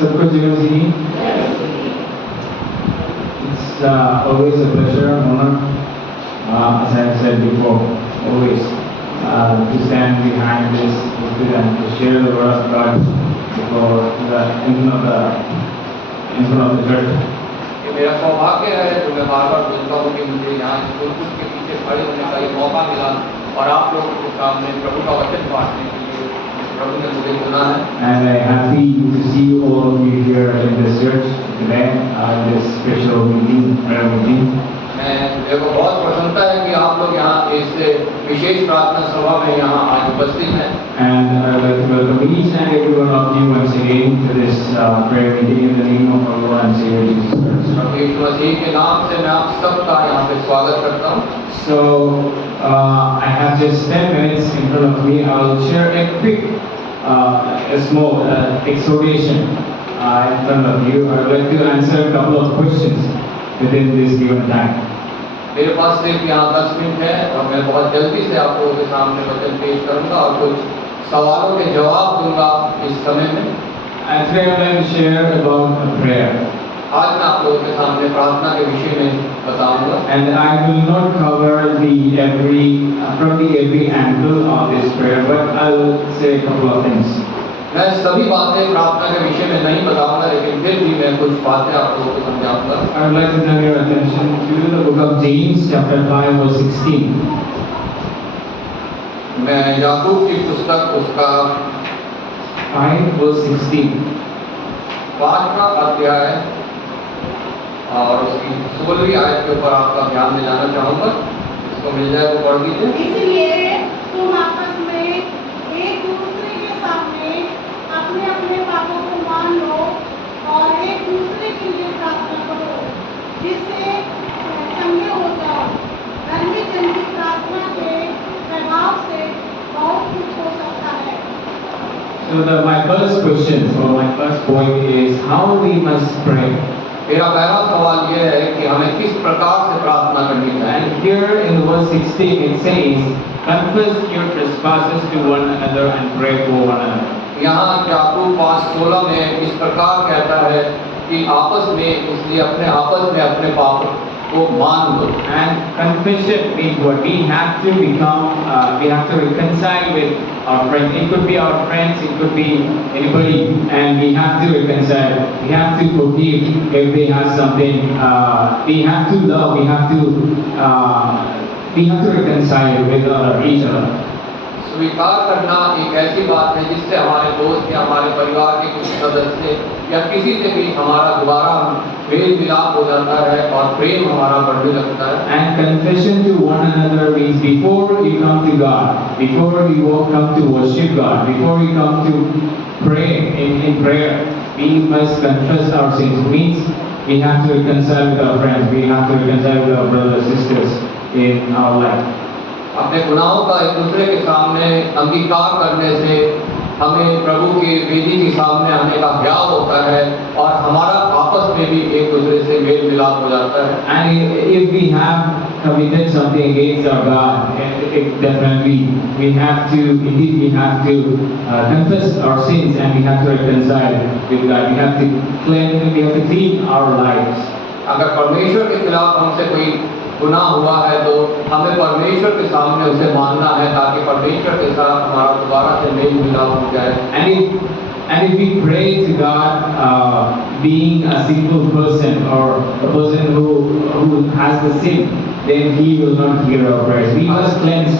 सबको जीवन जी It's always a pleasure and honor, as I have said before, always to stand behind this pulpit and to share the word of God before in front of the church. ये मेरा सौभाग्य है जो मैं बार-बार बोलता हूँ कि मुझे यहाँ इस पुलपिट के पीछे खड़े होने का ये मौका मिला और आप लोगों के सामने प्रभु का वचन बांटने के लिए प्रभु ने मुझे चुना है। And I'm happy to see all of you here in this church today, this special meeting, prayer meeting. मेरे को बहुत प्रसन्नता है कि आप लोग यहाँ इस विशेष प्रार्थना सभा में यहाँ आज उपस्थित हैं। And I would like to welcome each and every one of you once again to this prayer meeting in the name of our Lord and Savior Jesus Christ. प्रभु यीशु मसीह के नाम से मैं आप सबका यहाँ पे स्वागत करता हूँ। So I have just 10 minutes in front of me. I will share a quick, a small exhortation in front of you. I would like to answer a couple of questions within this given time. मेरे पास सिर्फ यहाँ 10 minute है और मैं बहुत जल्दी से आप लोगों के सामने वचन पेश करूँगा और कुछ सवालों के जवाब दूंगा इस समय में। And today I would like to share about a prayer. आज मैं आप लोगों के सामने प्रार्थना के विषय में बताऊंगा। And I will not cover every angle of this prayer, but I will say a couple of things. मैं सभी बातें प्रार्थना के विषय में नहीं बताऊंगा, लेकिन फिर भी मैं कुछ बातें आप लोगों को समझाऊंगा। I would like to turn your attention to the book of James, chapter 5, verse 16. मैं याकूब की पुस्तक उसका 5 verse 16. 5वां अध्याय और उसकी 16वीं आयत के ऊपर आपका ध्यान दिलाना चाहूँगा। इसको मिल जाए तो पढ़ दीजिए। इसलिए तुम आपस में एक दूसरे के सामने अपने अपने पापों को मान लो और एक दूसरे के लिए प्रार्थना करो, जिससे चंगे हो जाओ। धर्मी जन की प्रार्थना के प्रभाव से बहुत कुछ हो सकता है। So my first question or my first point is how we must pray. मेरा पहला सवाल यह है कि हमें किस प्रकार से प्रार्थना करनी चाहिए। And here in verse 16 it says, confess your trespasses to one another and pray for one another. यहाँ याकूब 5:16 में इस प्रकार कहता है कि आपस में इसलिए आपस में अपने पाप को मान लो। And confession means what? We have to become, we have to reconcile with our friends. It could be our friends, it could be anybody, and we have to reconcile. We have to forgive if they have something. We have to love. We have to reconcile with each other. स्वीकार करना एक ऐसी बात है जिससे हमारे दोस्त या हमारे परिवार के कुछ सदस्य या किसी से भी हमारा दोबारा मेल मिलाप हो जाता है और प्रेम हमारा बढ़ने लगता है। And confession to one another means before you come to God, before you come to worship God, before you come to pray in prayer, we must confess our sins. It means we have to reconcile with our friends, we have to reconcile with our brothers and sisters in our life. अपने गुनाहों का एक दूसरे के सामने अंगीकार करने से हमें प्रभु की वेदी के सामने आने का ब्याह होता है और हमारा आपस में भी एक दूसरे से मेल मिलाप हो जाता है। And if we have committed something against our God, definitely we have to confess our sins and we have to reconcile with God. We have to clean our lives. अगर परमेश्वर के खिलाफ हमसे कोई गुनाह हुआ है तो हमें परमेश्वर के सामने उसे मानना है ताकि परमेश्वर के साथ हमारा दोबारा से मेल मिलाप हो जाए। And if we pray to God, being a sinful person or a person who has the sin, then He will not hear our prayers. We must cleanse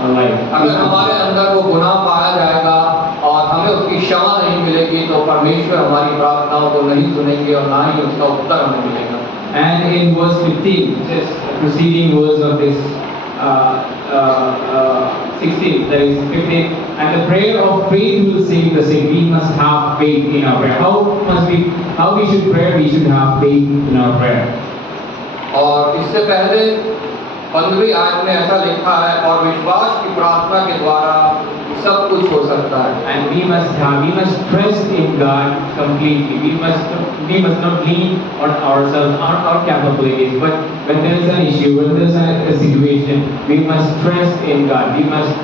our life. अगर हमारे अंदर वो गुनाह पाया जाएगा और हमें उसकी क्षमा नहीं मिलेगी तो परमेश्वर हमारी प्रार्थनाओं को नहीं सुनेंगे और ना ही उसका उत्तर हमें मिलेगा। And in verse 15, just the preceding verse of this 16, that is 15, and the prayer of faith will save the sick. We must have faith in our prayer. How we should pray? We should have faith in our prayer. और इससे पहले 15वीं आयत में ऐसा लिखा है और विश्वास की प्रार्थना के द्वारा सब कुछ हो सकता है। And we must trust in God completely. We must not lean on ourselves, on our capabilities. But when there is an issue, when there is a situation, we must trust in God. We must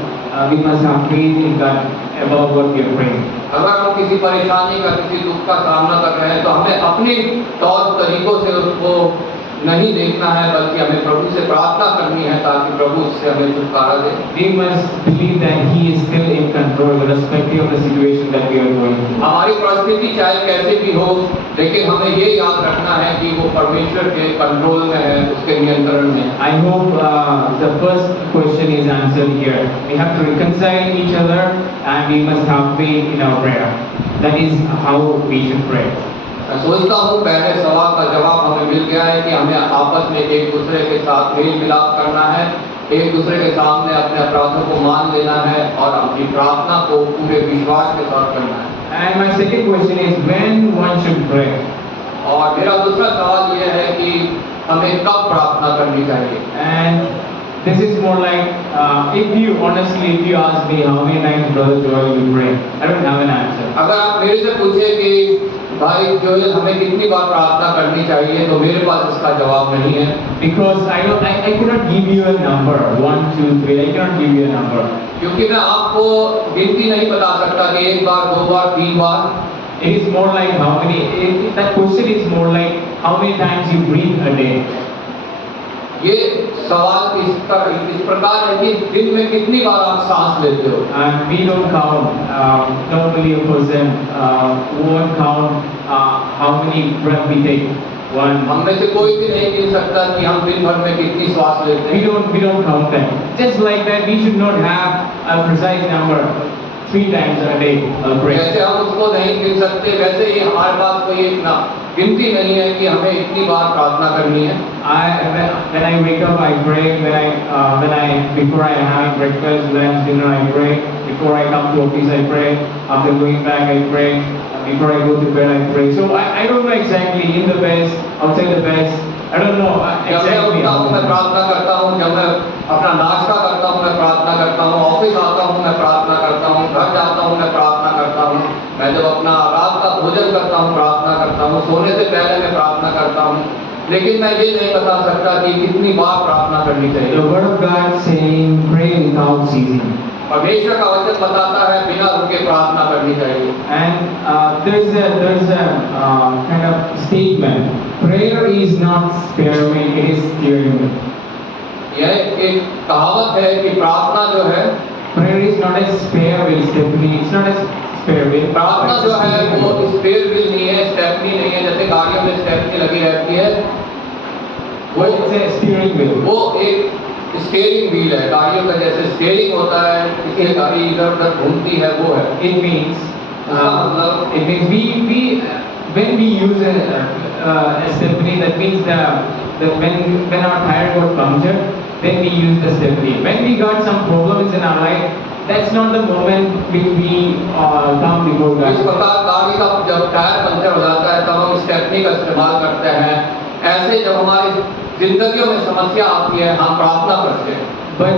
we must have faith in God about what we are praying. अगर हम किसी परेशानी का किसी दुख का सामना कर रहे हैं तो हमें अपने तौर तरीकों से उसको नहीं देखना है, बल्कि हमें प्रभु से प्रार्थना करनी है ताकि प्रभु उससे हमें छुटकारा दे। We must believe that He is still in control, irrespective of the situation that we are going through. हमारी परिस्थिति चाहे कैसे भी हो, लेकिन हमें ये याद रखना है कि वो परमेश्वर के कंट्रोल में है, उसके नियंत्रण में। I hope the first question is answered here. We have to reconcile each other and we must have faith in our prayer. That is how we should pray. मैं सोचता हूँ पहले सवाल का जवाब हमें मिल गया है कि हमें आपस में एक दूसरे के साथ मेल मिलाप करना है, एक दूसरे के सामने अपने अपराधों को मान लेना है और अपनी प्रार्थना को पूरे विश्वास के साथ करना है। And my second question is when one should pray. और मेरा दूसरा सवाल ये है कि हमें कब प्रार्थना करनी चाहिए। And this is more like, if you ask me how many times Brother Joel you pray, I don't have an answer. अगर आप मेरे से पूछे कि भाई जोएल हमें कितनी बार प्रार्थना करनी चाहिए, तो मेरे पास इसका जवाब नहीं है। Because I cannot give you a number, 1, 2, 3, I cannot give you a number. क्योंकि मैं आपको गिनती नहीं बता सकता कि एक बार, दो बार, तीन बार। It is more like how many, that question is more like how many times you breathe a day. ये सवाल इस प्रकार है कि दिन में कितनी बार आप सांस लेते हो। And we don't count, normally a person won't count how many breath we take. One. हम में से कोई भी नहीं गिन सकता कि हम दिन भर में कितनी श्वास लेते हैं। We don't count them. Just like that, we should not have a precise number 3 times a day pray. जैसे हम उसको नहीं गिन सकते, वैसे ही हमारे पास कोई इतना गिनती नहीं है कि हमें इतनी बार प्रार्थना करनी है। When I wake up, I pray. Before I have breakfast, lunch, dinner, I pray. Before I come to office, I pray. After going back, I pray. Before I go to bed, I pray. So I don't know exactly in the best, outside the best. I don't know जब मैं exactly. उठता हूँ मैं प्रार्थना करता हूँ, जब मैं अपना नाश्ता करता हूँ मैं प्रार्थना करता हूँ, ऑफिस आता हूँ मैं प्रार्थना करता हूँ, घर जाता हूँ मैं प्रार्थना करता हूँ, मैं जब अपना रात का भोजन करता हूँ प्रार्थना करता हूँ, सोने से पहले मैं प्रार्थना करता हूँ। लेकिन मैं ये नहीं बता सकता कि कितनी बार प्रार्थना करनी चाहिए। The word of God saying, pray without ceasing. परमेश्वर का वचन बताता है बिना रुके प्रार्थना करनी चाहिए। And there's a kind of statement. Prayer is not sparing, it is steering. यह एक कहावत है कि प्रार्थना जो है, Prayer is not a spare wheel, Stephanie. It's not a spare wheel. प्रार्थना जो है वो स्पेयर व्हील नहीं है, स्टेपनी नहीं है, जैसे गाड़ियों में स्टेपनी लगी रहती है, What is a steering wheel? वो एक स्टीयरिंग व्हील है। गाड़ियों का जैसे स्टीयरिंग होता है, इसलिए गाड़ी इधर उधर घूमती है, वो है। It means when we use a Stephanie, that means when our tire got punctured, then we use the Stephanie. When we got some problems in our life, that's not the moment when we come before इस God. प्रकार गाड़ी का जब tyre puncture हो जाता है तब हम स्टेपनी का इस्तेमाल करते हैं। ऐसे जब हमारी जिंदगियों में समस्या आती है हम प्रार्थना करते हैं। But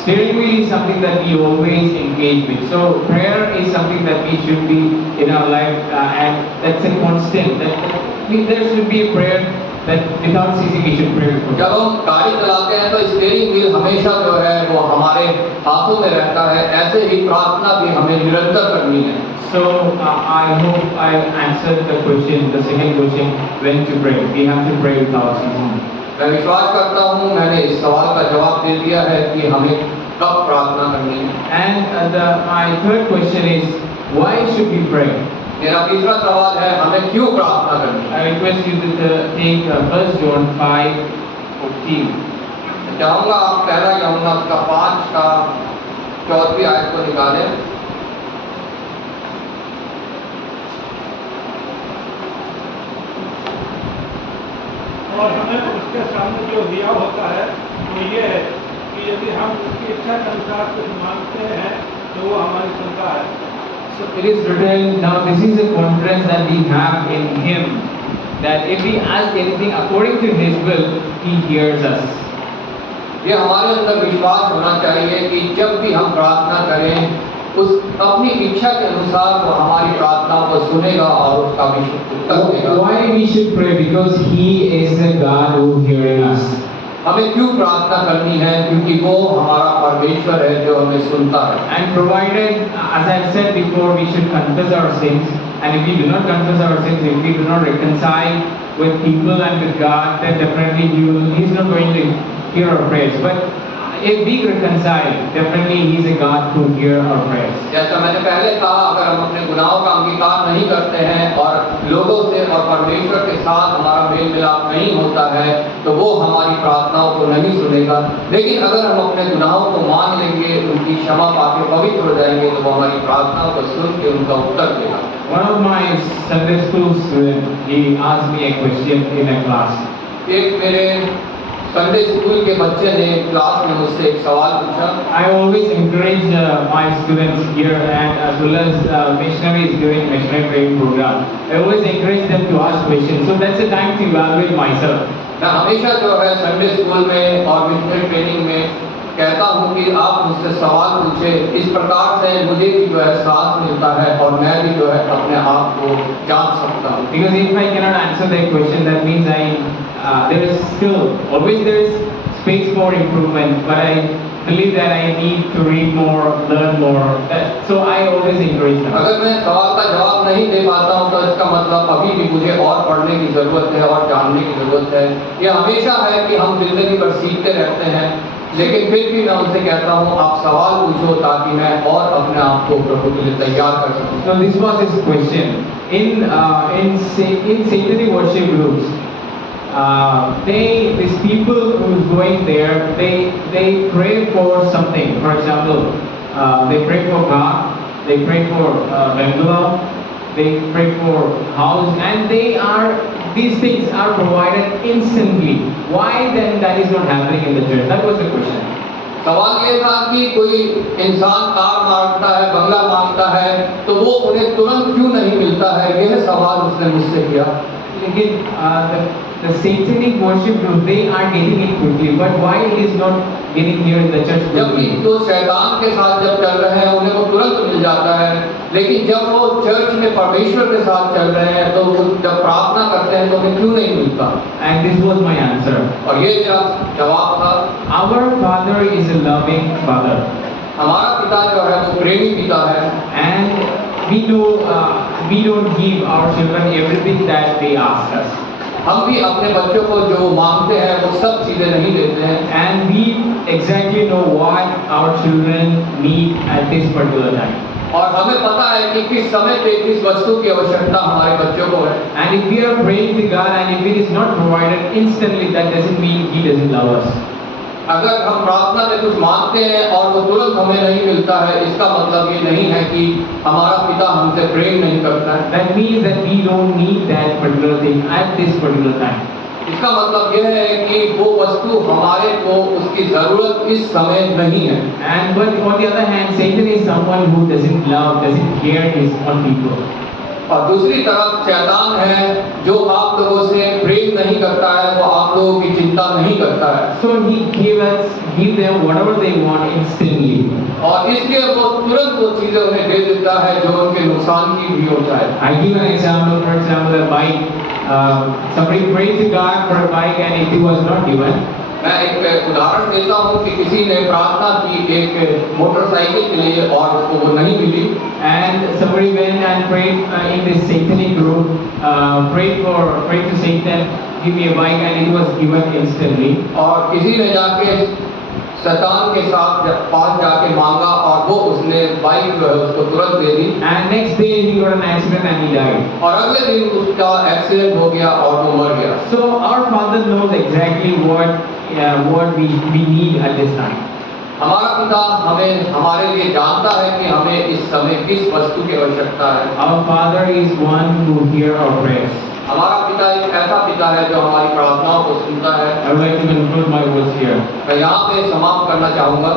steering wheel is something that we always engage with. So prayer is something that we should be in our life, and that's a constant. There should be a prayer that without ceasing we should pray. जब हम गाड़ी चलाते हैं तो steering wheel हमेशा जो है वो हमारे हाथों में रहता है, ऐसे ही प्रार्थना भी हमें निरंतर करनी है। So I hope I answered the question, the second question, when to pray. We have to pray without ceasing. मैं विश्वास करता हूँ मैंने इस सवाल का जवाब दे दिया है कि हमें कब प्रार्थना करनी है। And my third question is, why should we pray? मेरा तीसरा सवाल है हमें क्यों प्रार्थना करनी है। I request you to take 1 John 5:14. चाहूँगा आप पहला यूहन्ना उसका 5 का 4वीं आयत को निकालें। और हमें उसके सामने जो दिया होता है वो ये है कि यदि हम उसकी इच्छा के अनुसार कुछ मांगते हैं तो वो हमारी सुनता है। So it is written, now this is a confidence that we have in Him, that if we ask anything according to His will, He hears us. ये हमारे अंदर विश्वास होना चाहिए कि जब भी हम प्रार्थना करें उस अपनी इच्छा के अनुसार वो हमारी प्रार्थना को सुनेगा और उसका भी उत्तर देगा। Why we should pray? Because He is the God who hears us. हमें क्यों प्रार्थना करनी है? क्योंकि वो हमारा परमेश्वर है जो हमें सुनता है। And provided, as I said before, we should confess our sins. And if we do not confess our sins, if we do not reconcile with people and with God, then definitely He's not going to hear our prayers. But if we reconcile, definitely He's a God who hears our prayers. जैसा मैंने पहले कहा, अगर हम अपने गुनाहों का अंगीकार नहीं करते हैं और लोगों से और परमेश्वर के साथ हमारा मेल मिलाप नहीं होता है, तो वो हमारी प्रार्थनाओं को नहीं सुनेगा। लेकिन अगर हम अपने गुनाहों को मान लेंगे, उनकी क्षमा पाके पवित्र हो जाएंगे, तो वो हमारी प्रार्थनाओं को सुन के उनका उत्तर देगा। One of my Sunday school students, he asked me a question in a class. एक मेरे संडे स्कूल के बच्चे ने क्लास में मुझसे एक सवाल पूछा। I always encourage my students here and as well as missionaries during missionary training program. I always encourage them to ask questions. So that's the time to evaluate myself. मैं हमेशा जो है संडे स्कूल में और missionary training में कहता हूँ कि आप मुझसे सवाल पूछे, इस प्रकार से मुझे भी जो है साथ मिलता है और मैं भी जो है अपने आप को जान सकता हूँ। Because if I cannot answer that question, that means there is still always there is space for improvement. But I believe that I need to read more, learn more. So I always encourage them. अगर मैं सवाल का जवाब नहीं दे पाता हूँ, तो इसका मतलब अभी भी मुझे और पढ़ने की जरूरत है और जानने की जरूरत है। ये हमेशा है कि हम जिंदगी भर सीखते रहते हैं, लेकिन फिर भी मैं उनसे कहता हूँ, आप सवाल पूछो ताकि मैं और अपने आप को प्रभु के लिए तैयार कर सकूँ। So this was his question. In Satanic worship groups, these people who's going there, they pray for something. For example, they pray for God, they pray for bungalow, they pray for house, and these things are provided instantly. Why then that is not happening in the church? That was the question. सवाल ये था कि कोई इंसान car मांगता है, बंगला मांगता है, तो वो उन्हें तुरंत क्यों नहीं मिलता है? यह सवाल उसने मुझसे किया। लेकिन the satanic worship group, they are getting it quickly, but why it is not getting here in the church जबकि quickly? तो शैतान के साथ जब चल रहे हैं उन्हें वो तुरंत मिल जाता है, लेकिन जब वो चर्च में परमेश्वर के साथ चल रहे हैं तो वो जब प्रार्थना करते हैं तो उन्हें क्यों नहीं मिलता? And this was my answer. और ये मेरा जवाब था। Our Father is a loving Father, हमारा पिता जो है वो प्रेमी पिता है, and we don't give our children everything that they ask us, हम भी अपने बच्चों को जो मांगते हैं वो सब चीजें नहीं देते हैं, and we exactly know what our children need at this particular time. और हमें पता है कि किस समय पे किस वस्तु की आवश्यकता हमारे बच्चों को है। And if we are praying to God and if it is not provided instantly, that doesn't mean He doesn't love us. अगर हम प्रार्थना में कुछ मांगते हैं और वो तुरंत हमें नहीं मिलता है, इसका मतलब ये नहीं है कि हमारा पिता हमसे प्रेम नहीं करता है। That means that we don't need that particular thing at this particular time. इसका मतलब यह है कि वो वस्तु हमारे को उसकी जरूरत इस समय नहीं है। And but on the other hand, Satan is someone who doesn't love, doesn't care his own people. और दूसरी तरफ शैतान है जो आप लोगों से प्रेम नहीं करता है, वो आप लोगों की चिंता नहीं करता है। So he give them whatever they want instantly. और इसलिए वो तुरंत वो चीजें उन्हें दे देता है जो उनके नुकसान की भी हो जाए। I give an example. For example, a bike. Somebody prayed to God for a bike and it was not given. मैं एक उदाहरण देता हूँ कि किसी ने प्रार्थना की एक मोटरसाइकिल के लिए और उसको वो नहीं मिली। And somebody went and prayed in this satanic group, prayed to Satan, give me a bike, and it was given instantly. और किसी ने जाके शैतान के साथ पास जाके मांगा और वो उसने बाइक जो है उसको तुरंत दे दी। And next day he got an accident and he died. और अगले दिन उसका एक्सीडेंट हो गया और वो मर गया। So our Father knows exactly what we need at this time. हमारा पिता हमें हमारे लिए जानता है कि हमें इस समय किस वस्तु की आवश्यकता है। Our Father is one who hears our prayers. हमारा पिता एक ऐसा पिता है जो हमारी प्रार्थनाओं को सुनता है। I would like to conclude my words here. मैं यहाँ पे समाप्त करना चाहूँगा।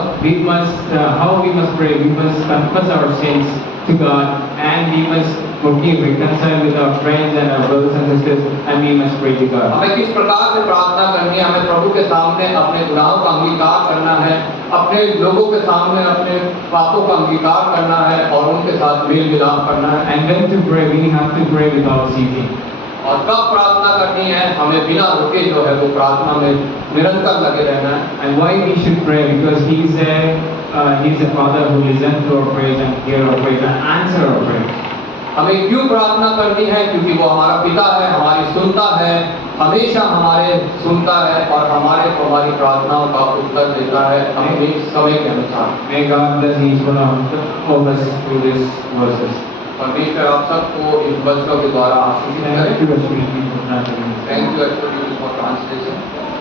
How we must pray? We must confess our sins to God, and we must forgive, reconcile with our friends and our brothers and sisters, and we must pray to God. हमें किस प्रकार से प्रार्थना करनी है? हमें प्रभु के सामने अपने गुनाहों का अंगीकार करना है, अपने लोगों के सामने अपने पापों का अंगीकार करना है और उनके साथ मेल मिलाप करना है। And when to pray, we have to pray without ceasing. और कब प्रार्थना करनी है, हमें बिना रुके जो है वो प्रार्थना में निरंतर लगे रहना है। And why we should pray? Because He's a Father who listens to our prayers and hears our prayers and answers our prayers. हमें क्यों प्रार्थना करनी है? क्योंकि वो हमारा पिता है, हमारी सुनता है, हमेशा हमारे सुनता है और हमारी प्रार्थनाओं का उत्तर देता है अपने समय के अनुसार। May God bless each one of us through these verses. परमेश्वर आप सबको इस वचनों के द्वारा आशीषित Thank करें। you, Ashwini, for translating. Thank you, Ashwini, for translation.